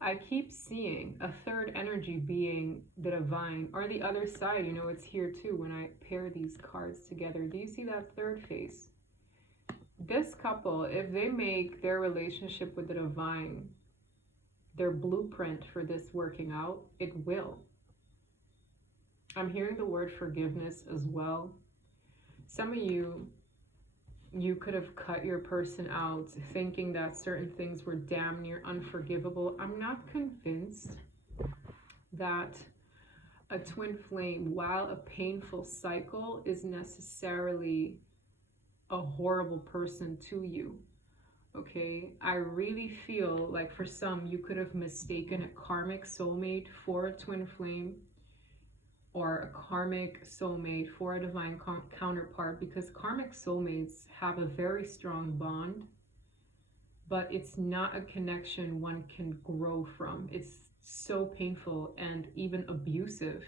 I keep seeing a third energy being the divine, or the other side. You know, it's here too when I pair these cards together. Do you see that third face? This couple, if they make their relationship with the divine their blueprint for this working out, it will. I'm hearing the word forgiveness as well. Some of you could have cut your person out thinking that certain things were damn near unforgivable. I'm not convinced that a twin flame, while a painful cycle, is necessarily a horrible person to you. Okay, I really feel like for some, you could have mistaken a karmic soulmate for a twin flame, or a karmic soulmate for a divine counterpart, because karmic soulmates have a very strong bond, but it's not a connection one can grow from. It's so painful and even abusive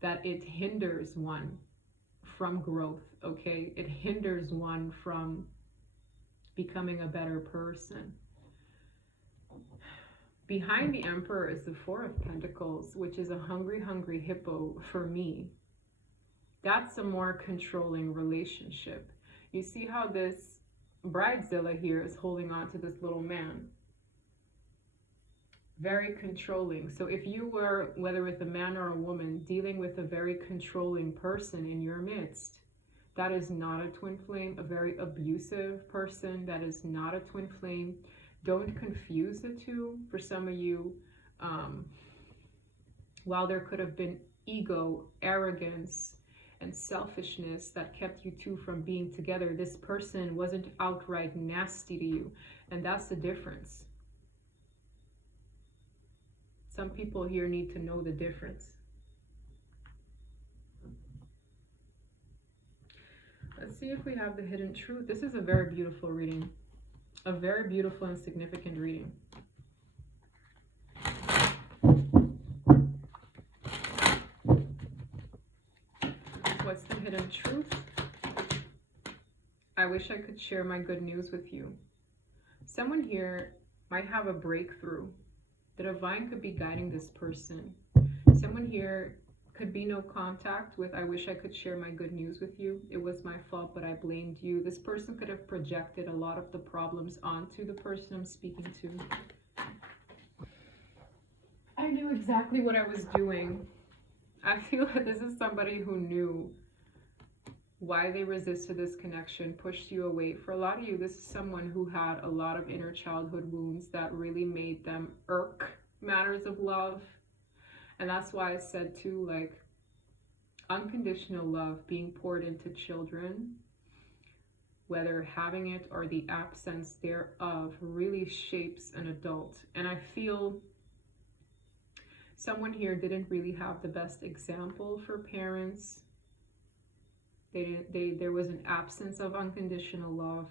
that it hinders one from growth, okay? It hinders one from becoming a better person. Behind the Emperor is the Four of Pentacles, which is a hungry hippo for me. That's a more controlling relationship. You see how this bridezilla here is holding on to this little man. Very controlling. So if you were, whether with a man or a woman, dealing with a very controlling person in your midst, that is not a twin flame. A very abusive person, that is not a twin flame. Don't confuse the two. For some of you, while there could have been ego, arrogance, and selfishness that kept you two from being together, this person wasn't outright nasty to you. And that's the difference. Some people here need to know the difference. Let's see if we have the hidden truth. This is a very beautiful reading. A very beautiful and significant reading. What's the hidden truth? I wish I could share my good news with you. Someone here might have a breakthrough. The divine could be guiding this person. Someone here could be no contact with, I wish I could share my good news with you. It was my fault, but I blamed you. This person could have projected a lot of the problems onto the person I'm speaking to. I knew exactly what I was doing. I feel that this is somebody who knew why they resisted this connection, pushed you away. For a lot of you, this is someone who had a lot of inner childhood wounds that really made them irk matters of love. And that's why I said too, like, unconditional love being poured into children, whether having it or the absence thereof, really shapes an adult. And I feel someone here didn't really have the best example for parents. There was an absence of unconditional love,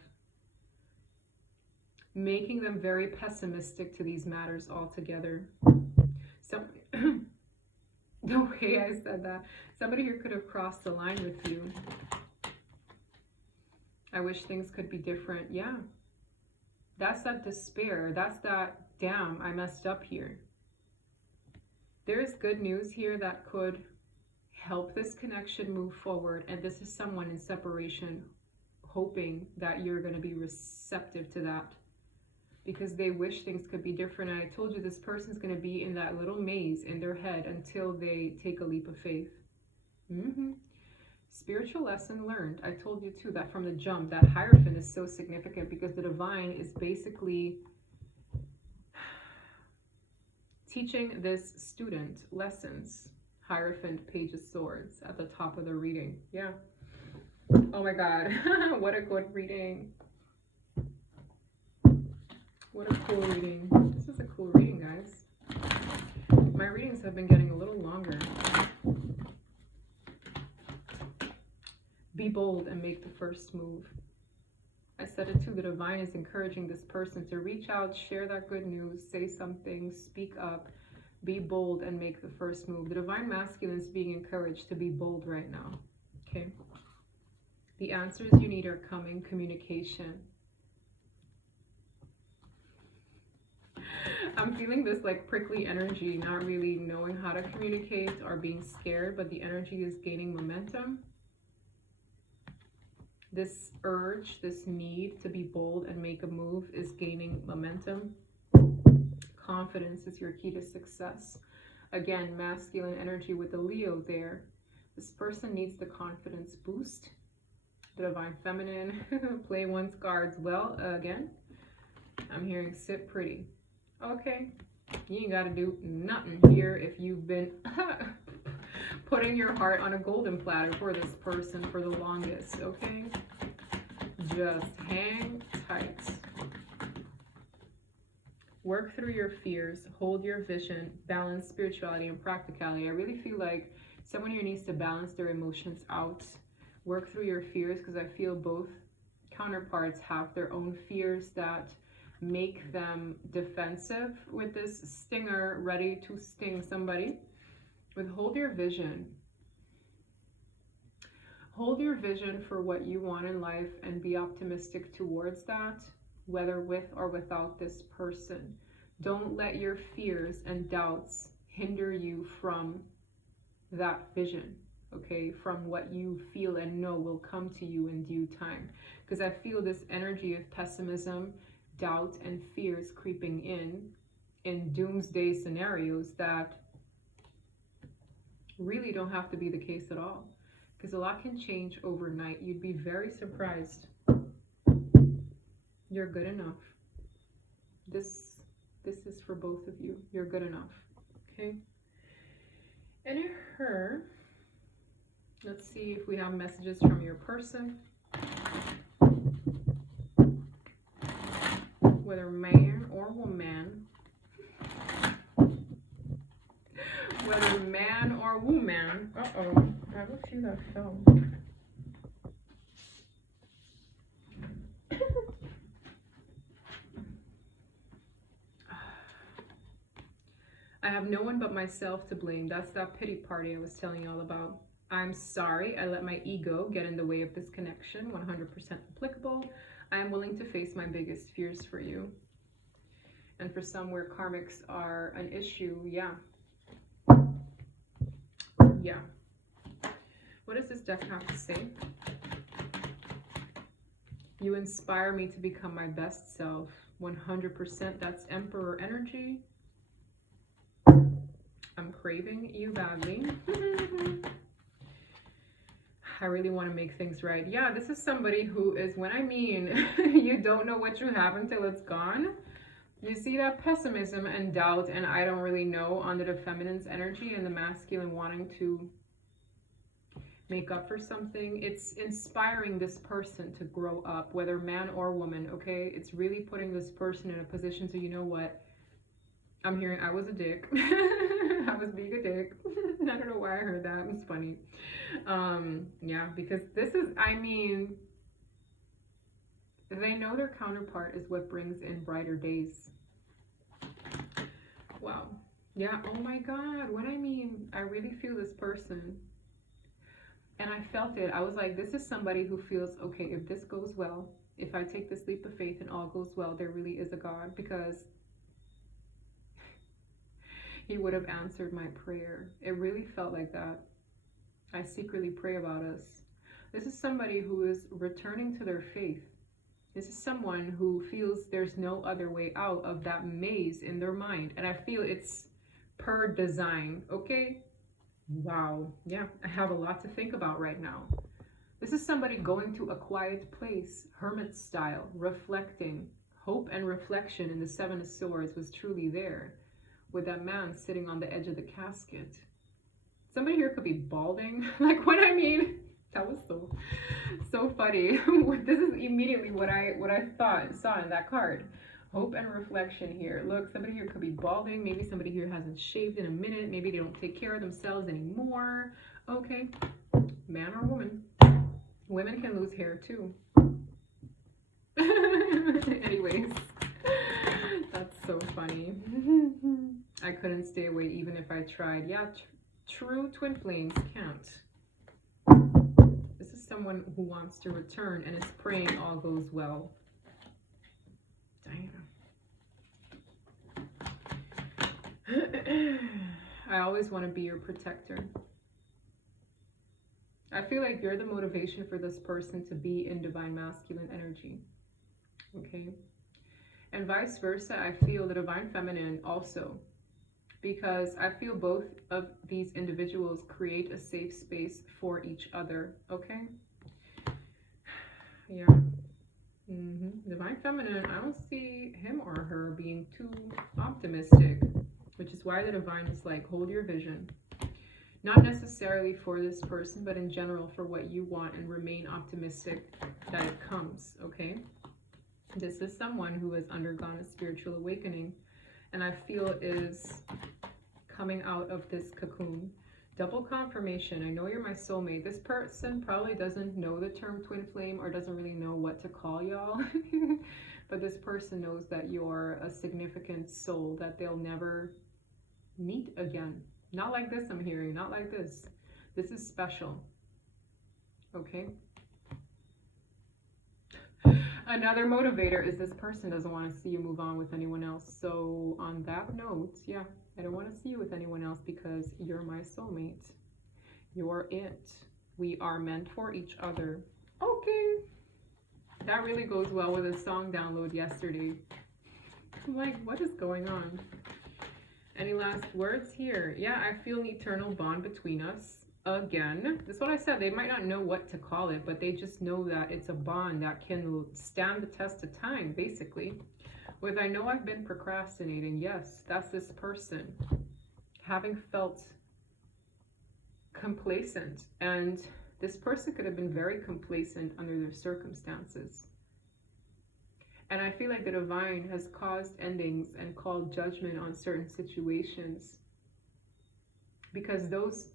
making them very pessimistic to these matters altogether. The way I said that, somebody here could have crossed the line with you. I wish things could be different. Yeah, that's that despair. That's that, damn, I messed up here. There's good news here that could help this connection move forward, and this is someone in separation hoping that you're going to be receptive to that, because they wish things could be different. And I told you, this person's going to be in that little maze in their head until they take a leap of faith. Spiritual lesson learned. I told you too that from the jump, that Hierophant is so significant, because the divine is basically teaching this student lessons. Hierophant, Page of Swords at the top of the reading. Yeah. Oh my God. What a good reading. What a cool reading. This is a cool reading, guys. My readings have been getting a little longer. Be bold and make the first move. I said it too, the divine is encouraging this person to reach out, share that good news, say something, speak up, be bold and make the first move. The divine masculine is being encouraged to be bold right now. Okay. The answers you need are coming. Communication. I'm feeling this like prickly energy, not really knowing how to communicate or being scared, but the energy is gaining momentum. This urge, this need to be bold and make a move is gaining momentum. Confidence is your key to success. Again, masculine energy with the Leo there. This person needs the confidence boost. The divine feminine, play one's cards well. Again, I'm hearing sit pretty. Okay, you ain't got to do nothing here if you've been putting your heart on a golden platter for this person for the longest, okay? Just hang tight. Work through your fears, hold your vision, balance spirituality and practicality. I really feel like someone here needs to balance their emotions out. Work through your fears, because I feel both counterparts have their own fears that make them defensive with this stinger ready to sting somebody. Withhold your vision. Hold your vision for what you want in life and be optimistic towards that, whether with or without this person. Don't let your fears and doubts hinder you from that vision, okay? From what you feel and know will come to you in due time. Because I feel this energy of pessimism, doubt, and fears creeping in doomsday scenarios that really don't have to be the case at all. Because a lot can change overnight. You'd be very surprised. You're good enough. This is for both of you. You're good enough. Okay? And her, let's see if we have messages from your person. Whether man or woman. Whether man or woman. Uh-oh. I have a few that fell. I have no one but myself to blame. That's that pity party I was telling you all about. I'm sorry I let my ego get in the way of this connection. 100% applicable. I am willing to face my biggest fears for you. And for some where karmics are an issue, yeah. Yeah. What does this deck have to say? You inspire me to become my best self. 100%. That's Emperor energy. I'm craving you badly. I really want to make things right. Yeah, this is somebody who is, when I mean, you don't know what you have until it's gone. You see that pessimism and doubt and I don't really know under the feminine's energy and the masculine wanting to make up for something. It's inspiring this person to grow up, whether man or woman, okay? It's really putting this person in a position to, you know what? I'm hearing I was a dick. I was being a dick. I don't know why I heard that. It's funny. Yeah, because this is, I mean, they know their counterpart is what brings in brighter days. Wow. Yeah, oh my God. What I mean, I really feel this person. And I felt it. I was like, this is somebody who feels, okay, if this goes well, if I take this leap of faith and all goes well, there really is a God, because he would have answered my prayer. It really felt like that. I secretly pray about us. This is somebody who is returning to their faith. This is someone who feels there's no other way out of that maze in their mind. And I feel it's per design, okay? Wow. Yeah, I have a lot to think about right now. This is somebody going to a quiet place, hermit style, reflecting. Hope and reflection in the Seven of Swords was truly there, with that man sitting on the edge of the casket. Somebody here could be balding. Like, what I mean, that was so funny. This is immediately what I saw in that card. Hope and reflection here. Look, somebody here could be balding. Maybe somebody here hasn't shaved in a minute. Maybe they don't take care of themselves anymore. Okay, man or woman. Women can lose hair too. Anyways, that's so funny. I couldn't stay away even if I tried. Yeah, true twin flames count. This is someone who wants to return and is praying all goes well. Damn. I always want to be your protector. I feel like you're the motivation for this person to be in divine masculine energy. Okay? And vice versa, I feel the divine feminine also. Because I feel both of these individuals create a safe space for each other. Okay? Yeah. Divine feminine, I don't see him or her being too optimistic. Which is why the divine is like, hold your vision. Not necessarily for this person, but in general for what you want, and remain optimistic that it comes, okay? This is someone who has undergone a spiritual awakening, and I feel is coming out of this cocoon. Double confirmation. I know you're my soulmate. This person probably doesn't know the term twin flame or doesn't really know what to call y'all. But this person knows that you're a significant soul that they'll never meet again. Not like this, I'm hearing. Not like this. This is special. Okay? Another motivator is this person doesn't want to see you move on with anyone else. So on that note, yeah, I don't want to see you with anyone else because you're my soulmate. You're it. We are meant for each other. Okay. That really goes well with a song download yesterday. I'm like, what is going on? Any last words here? Yeah, I feel an eternal bond between us. Again, that's what I said. They might not know what to call it, but they just know that it's a bond that can stand the test of time, basically. With I know I've been procrastinating. Yes, that's this person. Having felt complacent. And this person could have been very complacent under their circumstances. And I feel like the divine has caused endings and called judgment on certain situations. because those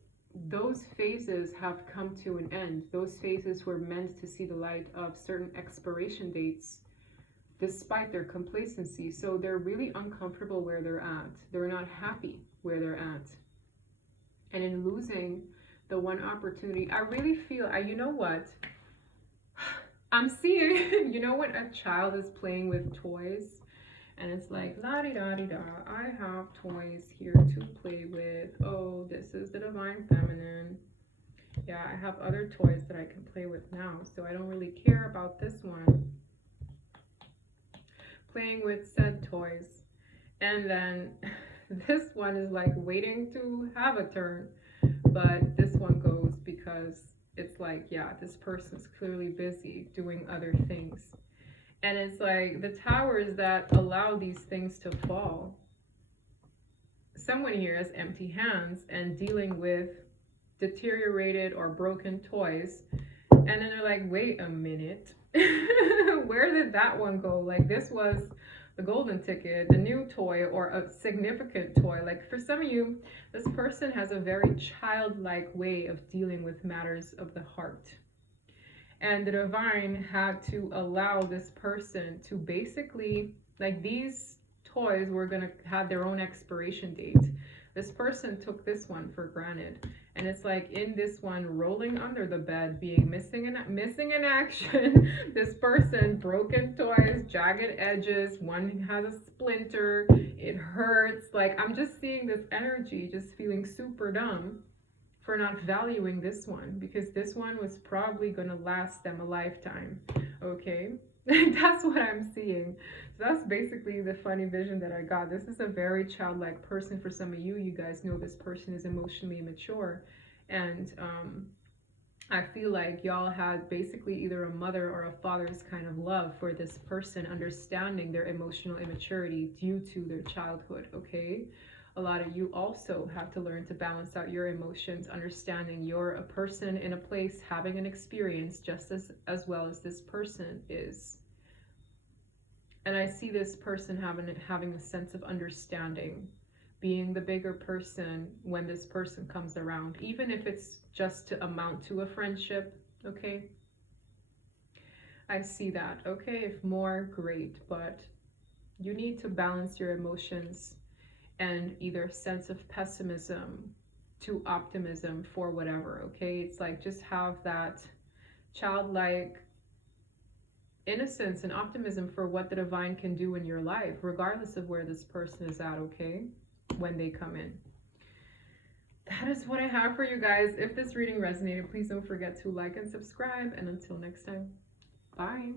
phases have come to an end. Those phases were meant to see the light of certain expiration dates despite their complacency. So they're really uncomfortable where they're at. They're not happy where they're at. And in losing the one opportunity, I really feel, you know what? I'm seeing, you know, when a child is playing with toys and it's like, la di da di da, I have toys here to play with. Oh, this is the divine feminine. Yeah, I have other toys that I can play with now, so I don't really care about this one. Playing with said toys. And then this one is like waiting to have a turn, but this one goes because it's like, yeah, this person's clearly busy doing other things. And it's like the towers that allow these things to fall. Someone here has empty hands and dealing with deteriorated or broken toys. And then they're like, wait a minute. Where did that one go? Like, this was the golden ticket, the new toy, or a significant toy. Like, for some of you, this person has a very childlike way of dealing with matters of the heart. And the divine had to allow this person to basically, like, these toys were going to have their own expiration date. This person took this one for granted. And it's like in this one, rolling under the bed, being missing in action. This person, broken toys, jagged edges, one has a splinter, it hurts. Like, I'm just seeing this energy, just feeling super dumb for not valuing this one, because this one was probably going to last them a lifetime. Okay? That's what I'm seeing. So that's basically the funny vision that I got. This is a very childlike person. For some of you, you guys know this person is emotionally immature. And I feel like y'all had basically either a mother or a father's kind of love for this person, understanding their emotional immaturity due to their childhood, okay? A lot of you also have to learn to balance out your emotions, understanding you're a person in a place having an experience just as well as this person is. And I see this person having a sense of understanding, being the bigger person when this person comes around, even if it's just to amount to a friendship, okay? I see that, okay? If more, great, but you need to balance your emotions and either sense of pessimism to optimism for whatever, okay? It's like just have that childlike innocence and optimism for what the divine can do in your life, regardless of where this person is at, okay? When they come in. That is what I have for you guys. If this reading resonated, please don't forget to like and subscribe. And until next time, bye.